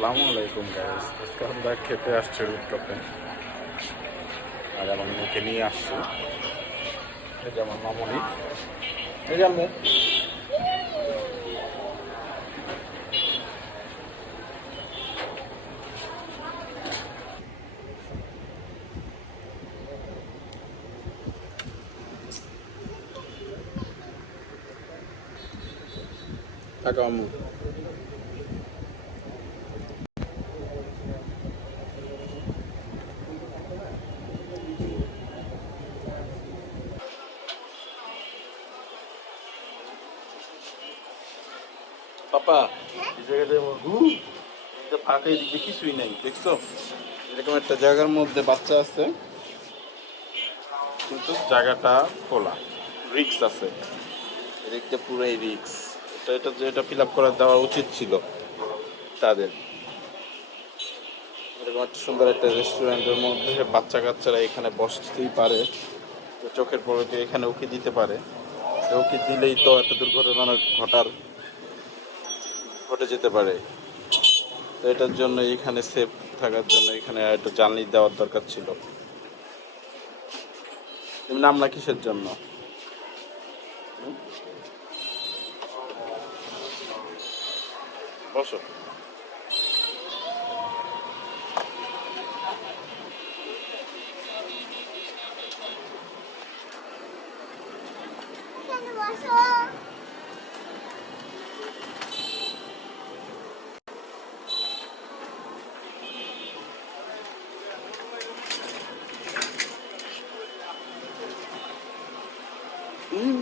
আসসালামু আলাইকুম গাইস, আজকে আমরা খেতে আসছি রুফটপে। আর আমার মেয়েকে নিয়ে আসছি। এই যে আমার মামনি, এই যে আম্মু। থাকো আম্মু। পাপা, এই জায়গাটা ফাঁকা, এদিকে কিছুই নাই, দেখছো? এরকম একটা জায়গার মধ্যে বাচ্চা আছে, কিন্তু জায়গাটা খোলা, রিক্স আছে। এদিকটা পুরাই রিক্স। এটা ফিল আপ করে দেওয়া উচিত ছিল তাদের। এরকম একটা সুন্দর একটা রেস্টুরেন্টের মধ্যে বাচ্চা কাচ্চারা এখানে বসতেই পারে, চোখের পলকে এখানে উকি দিতে পারে। উকি দিলেই তো একটা দুর্ঘটনা ঘটে যেতে পারে। তো এটার জন্য এখানে সেফ থাকার জন্য এখানে একটা জানলি দেওয়ার দরকার ছিল। তুমি নামলা কিসের জন্য? বসো।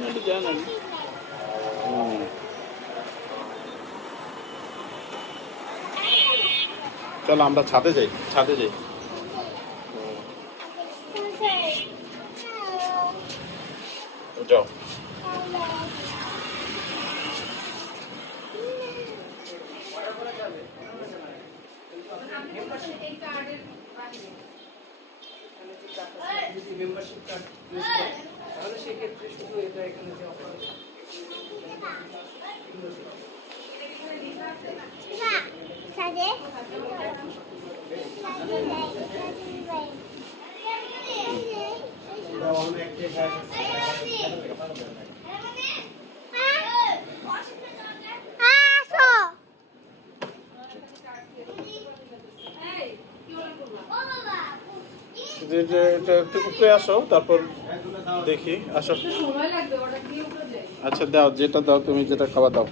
এটা জানেন। চলো আমরা ছাদে যাই, ছাদে যাই। যাও। মেম্বারশিপ কার্ড ইউজ করে তাহলে সেক্ষেত্রে শুধু এটা এখানে যে অফার এটা একটু উপরে আসো, তারপর দেখি। আসো। আচ্ছা দাও, যেটা দাও, তুমি যেটা খাবার দাও।